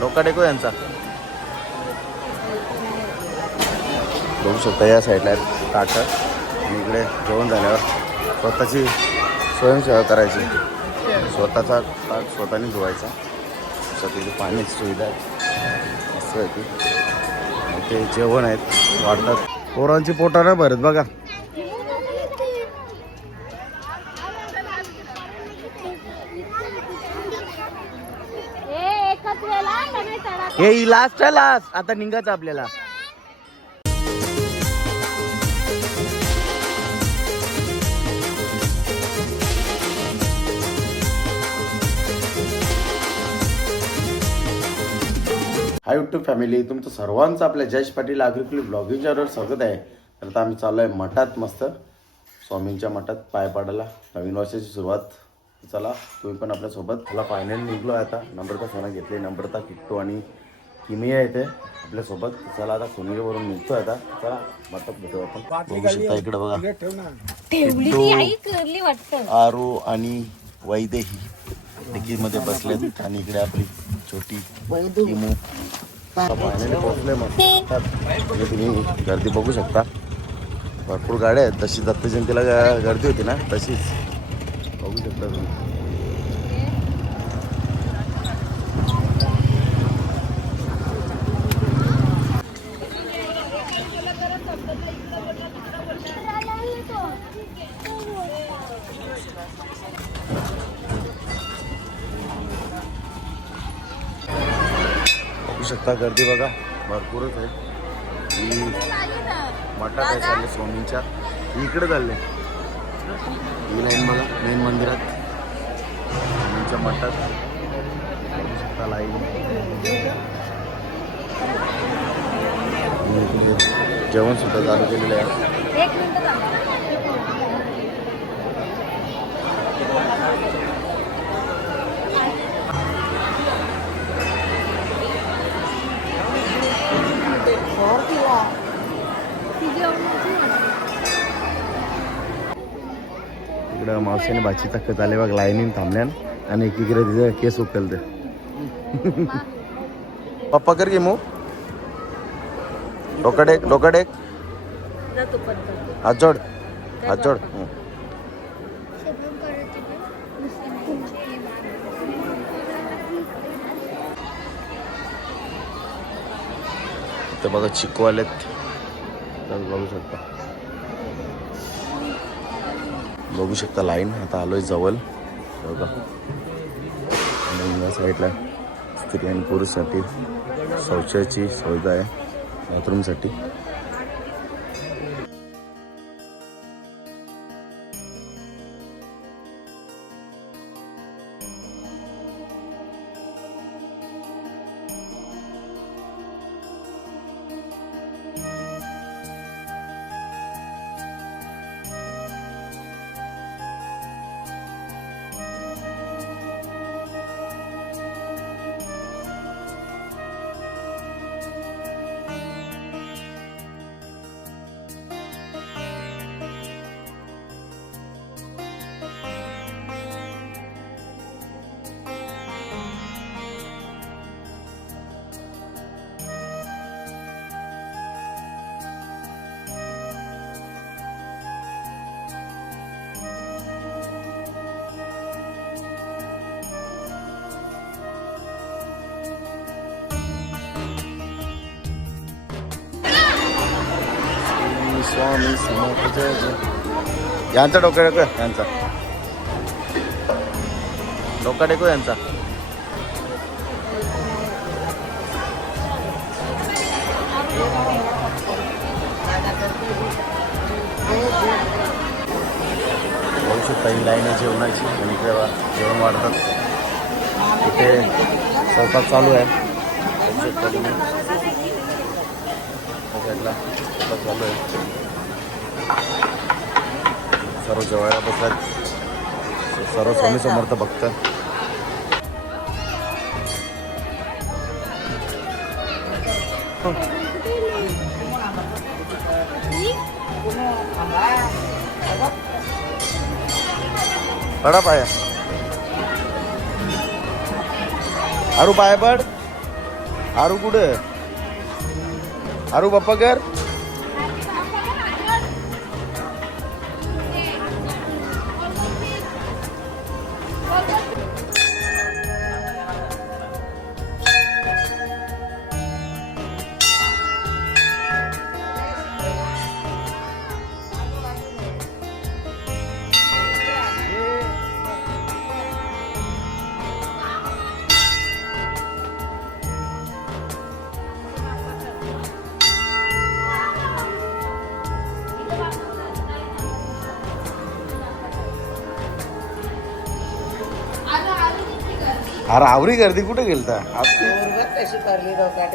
डोका टेको यांचा बघू शकता. या साईडला आहेत ताटं आणि इकडे जेवण झाल्यावर स्वतःची स्वयंसेवा करायची. स्वतःचा ताट स्वतःने धुवायचा. स्वतःची पाण्याची सुविधा आहे मस्त आहे ती. ते जेवण आहेत वाढतात. पोरांची पोटा नाही भरत बघा. हे लास्ट आता निघायचं आपल्याला. हाय यूट्यूब फॅमिली, तुमचं सर्वांचं आपल्या जयेश पाटील आग्रिकली ब्लॉगिंग चॅनलवर स्वागत आहे. तर आता आम्ही चाललो आहे मठात, मस्त स्वामींच्या मठात पाय पाडायला. नवीन वर्षाची सुरुवात. चला तुम्ही पण आपल्यासोबत. मला फायनल निघलो आहे आता. नम्रता सोना घेतली. नम्रता, किट्टू आणि किमिया येते आपल्यासोबत. चला आता सोनीवरून निघतो आता. चला मठात भेटू आपण. बघू शकता इकडे बघा, किट्टू, आरू आणि वैदेही डिकीमध्ये बसलेत आणि इकडे आपली छोटी किमू. फायनली पोहोचले मग. तुम्ही गर्दी बघू शकता. भरपूर गाड्या आहेत. तशी दत्त जयंतीला गर्दी होती ना, तशीच बघू शकता तुम्ही. बघू शकता गर्दी बघा, भरपूरच आहे. ही मठात आहे चालले स्वामींच्या. इकडे चालले ही लाईन बघा, मेन मंदिरात स्वामींच्या मठात. बघू शकता लाईन. जेवण सुद्धा चालू केलेलं आहे. इकडं मावशीने भाचीचा खत आले बघ, लाईनीन थांबल्यान. आणि एकीकडे तिचं केस उकलते. पप्पा कर की मग डोकाडेक डोकाडेक हात जोड हात जोड. ते बघा चिकू आलेत. बघू शकता, बघू शकता लाईन. आता आलोय जवळ बघा. आणि या साईडला स्त्री आणि पुरुषसाठी शौचाची सुविधा आहे, बाथरूमसाठी. स्वामी समर्थ जय जय. यांचा डोका टेको, यांचा डोका टेको यांचा. बघू शकता ही लाईन आहे जेवणाची. आणि इकडे जेवण वाढतात. इथे स्वयंपाक चालू आहे. बघू शकता तुम्ही. साईडला आता चालू आहे. सर्व जेवायला बसतात, सर्व स्वामी समर्थ भक्त. पडा पाया, आरू पाया पड. आरू कुठे? आरू पप्पा कर. अरे आवरी गर्दी कुठे गेलता कशी करली डोक्यात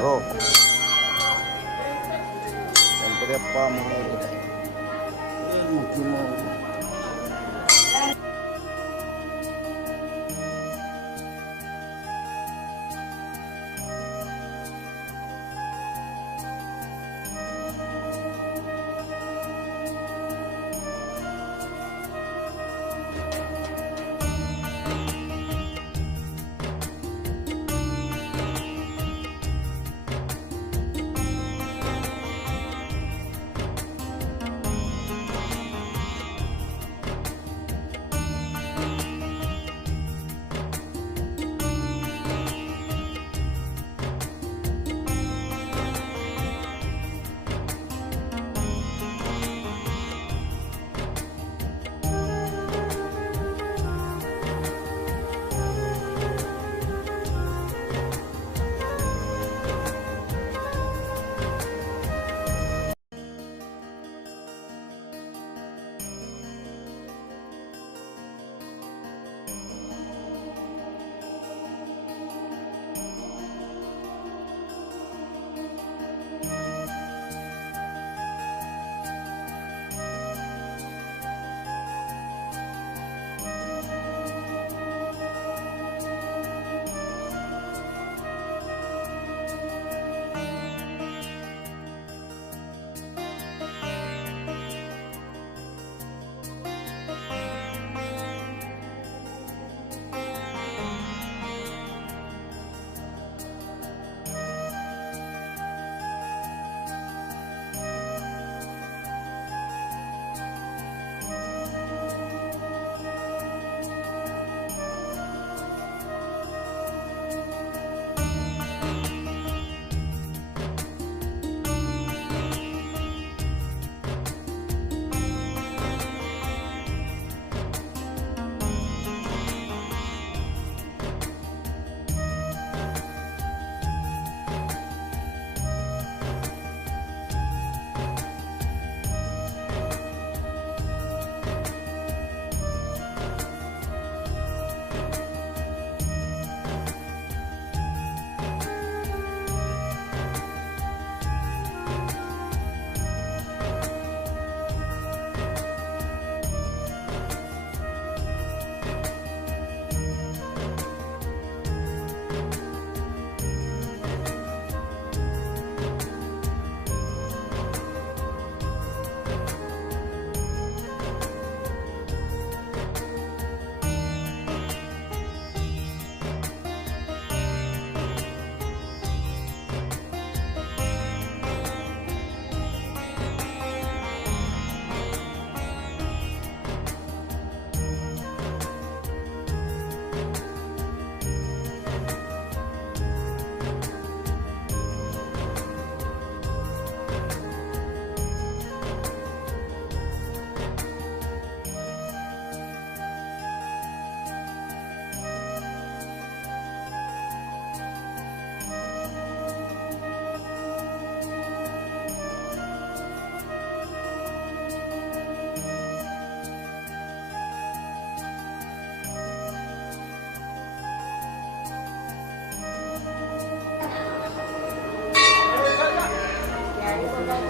हो. गणपती बाप्पा मोरया.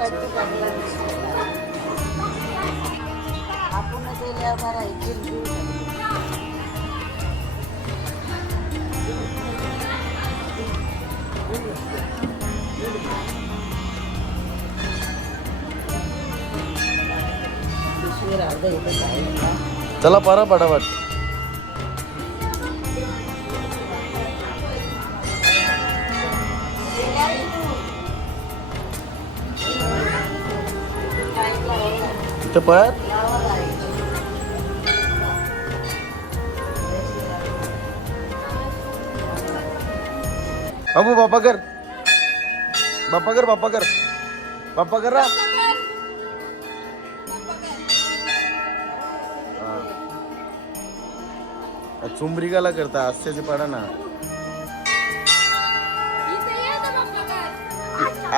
वाटतं चांगला दिसतो. आपणच गेल्या बरा इकडून घेऊ शकतो. पिशवी राहू दे इथं साईडला. चला परा पटापट. इथं पर बाबू बाप्पा कर बाप्पा कर बाप्पा कर बाप्पा कर रा. चुंबरी गाला करता हास्याचे पाडा ना.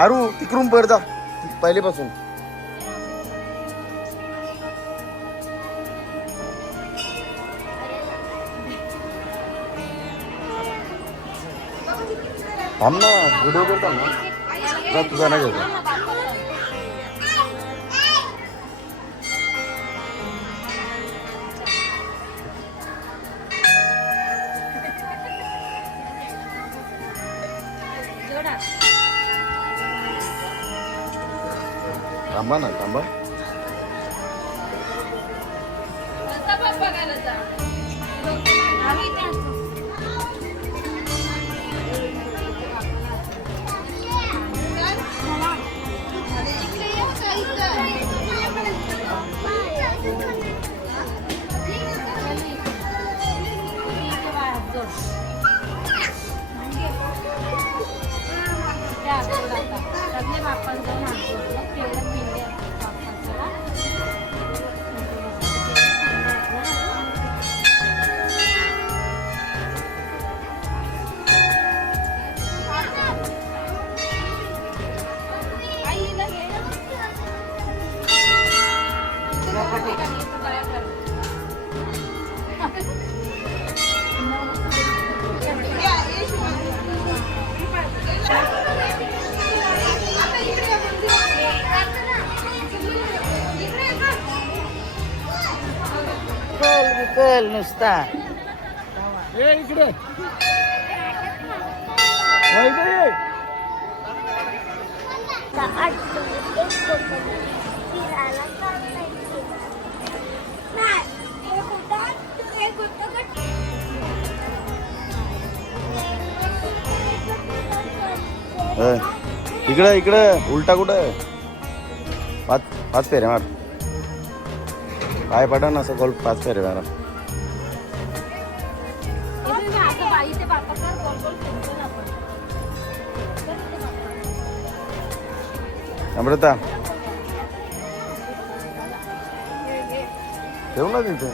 आरू तिकडून पडता पहिलेपासून. थांब ना व्हिडिओ करता ना. जा तुझा नाही घ्यायचा. थांबा ना थांबा. कल नुसता. इकडे इकडे इकडे उलटा कुठं. पाच पाच फेरे मार. काय पडा ना असं गोल 5 फेरे मारा. अमृता ठेव ना तिथे.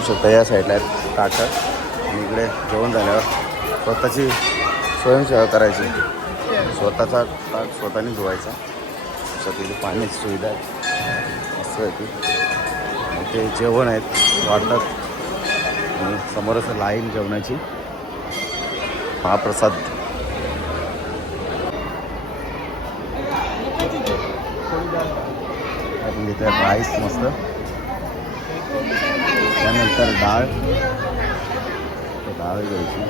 बघू शकता या साईडला आहेत ताटं आणि इकडे जेवण झाल्यावर स्वतःची स्वयंसेवा करायची. स्वतःचा ताट स्वतःने धुवायचा. तिथे पाण्याची सुविधा आहे मस्त आहे ती. ते जेवण आहेत वाढतात आणि समोरच लाईन जेवणाची महाप्रसाद. इथे राईस मस्त, त्यानंतर डाळ घ्यायची.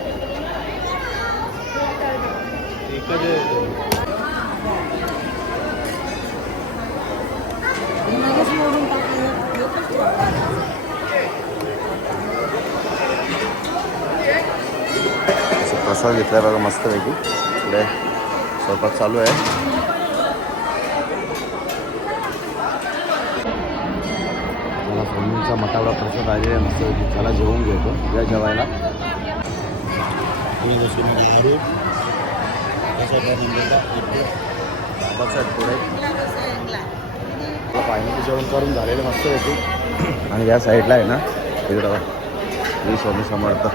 प्रसाद घेतला बघा मस्तपैकी. इकडे स्वयंपाक चालू आहे. स्वामींचा मठावडा प्रसाद आलेला आहे मस्तपैकी. त्याला जेवून घेतो या जेवायला. पाण्याचं जेवण करून झालेलं मस्तपैकी. आणि या साईडला आहे ना तिकडं श्री स्वामी समर्थ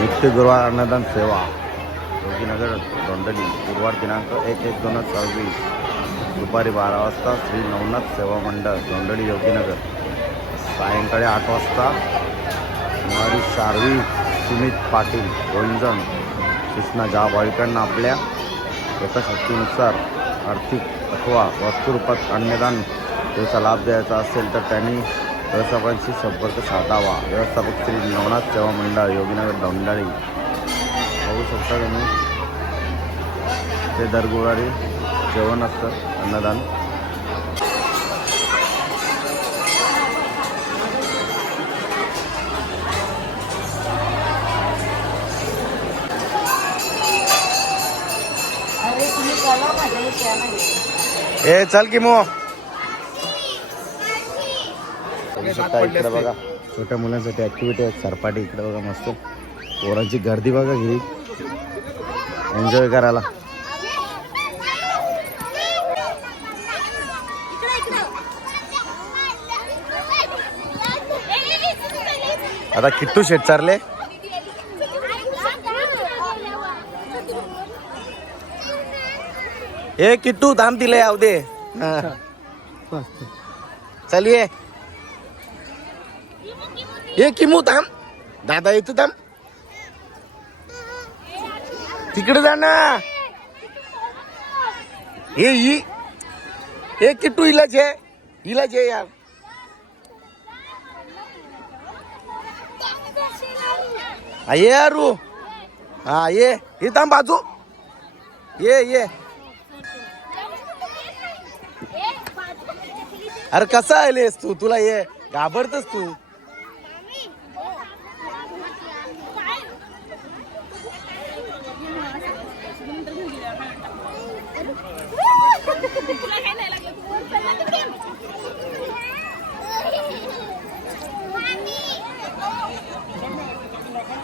नित्य गुरुवार अन्नदान सेवा योगीनगर दोंडली गुरुवार दिनांक 1/1/2026 दुपारी 12 वाजता श्री नवनाथ सेवा मंडळ दोंडली योगीनगर. सायंकाळी 8 वाजता कुमारी शार्वी सुमित पाटील गोंजन सूचना. ज्या भाविकांना आपल्या यथाशक्तीनुसार आर्थिक अथवा वस्तुरूपात अन्नदान त्याचा लाभ द्यायचा असेल तर त्यांनी व्यवस्थापकांशी संपर्क साधावा. व्यवस्थापक श्री नवनाथ सेवा मंडळ योगीनगर दोंडाळी. बघू शकता तुम्ही ते दर गुरुवारी जेवण असतं अन्नदान. ए चल की मो. बघू शकता इकडे बघा छोट्या मुलांसाठी ॲक्टिव्हिटी आहेत. सरपाटी इकडे बघा मस्त. पोरांची गर्दी बघा घरी एन्जॉय करायला. आता किट्टू शेट चालले. ए किट्टू थांब तिला याव दे. चलिये ये किमू थांब. दादा येतो थांब. तिकडे जा ना. हे किट्टू इलाज आहे यार. ये यारू. हा ये थांब बाजू. ये अरे कसा आलेस तू. तुला ये घाबरतस तू.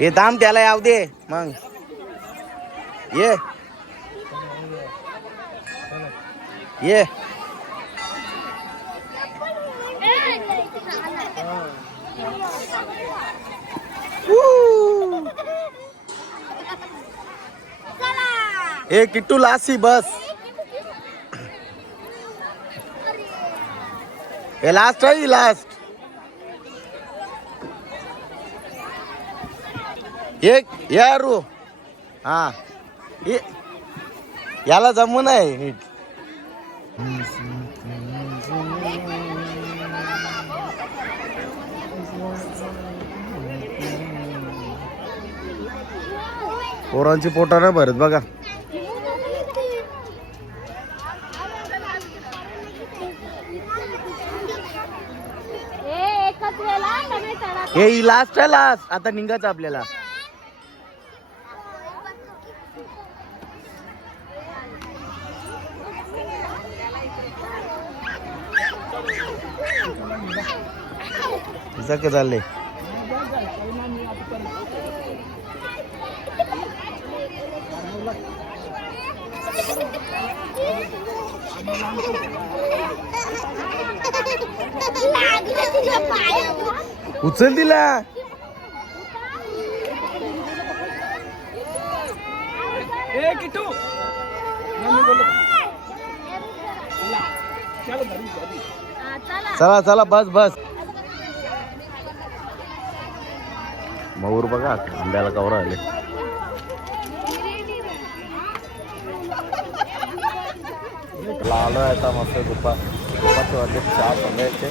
हे थांब त्याला याव दे मग. ये ए किट्टू लासी बस. हे लास्ट आहे लास्ट. एक यारू. हा याला जमू नाही नीट. पोरांची पोटा नाही भरत बघा. हे लास्ट आहे लास्ट. आता निघायचं आपल्याला. कसं चाललंय. उचल दिला. चला चला बस बस. मयूर बघा आंब्याला कवर आले. आलो आता मस्त दुपारचे वाजले 4 संध्याचे.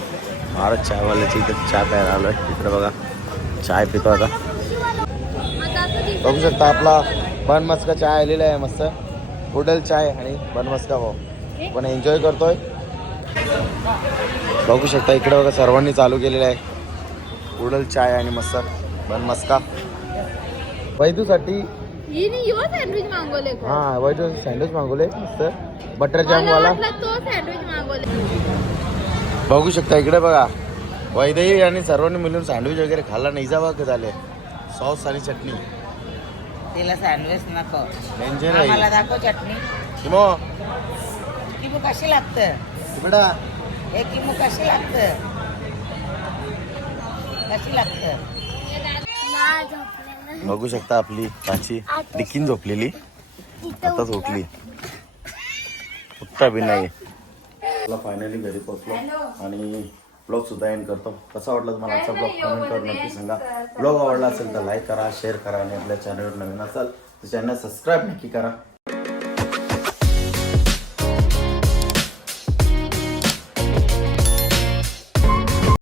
महाराज चायवाल्याची इथे चाय प्यायला आलोय. इकडे बघा चाय पितो आता. बघू शकता आपला बन मस्का चाय आलेला आहे. मस्त पुडल चाय आणि बन मस्का भाऊ पण एन्जॉय करतोय. बघू शकता इकडे बघा सर्वांनी चालू केलेलं आहे पुडल चाय आणि मस्त बन मस्का. वैदूसाठी सँडविच मागवले हा वैदू सँडविच मागवले मस्त बटर जाम वाला. तो सँडविच मागवले. बघू शकता इकडे बघा वैदही आणि सर्वांनी मिळून सँडविच वगैरे खाल्ला नाही जा बघ झाले. सॉस आणि चटणी. तिला सँडविच नको. डेंजर आहे. मला दाखव चटणी. किमो किमू कशी लागतं तिकडा हे किमू कशी लागतं कशी लागतं. बघू शकता आपली पाची डिकीन झोपलेली आताच उठली. उठता बी नाही. फायनली घरी पोहोचलो आणि ब्लॉग सुद्धा एंड करतो. कसा वाटला तुम्हाला आजचा ब्लॉग कमेंट करून नक्की सांगा. ब्लॉग आवडला असेल तर लाईक करा शेअर करा आणि आपल्या चॅनलवर नवीन असाल तर चॅनल सबस्क्राईब नक्की करा.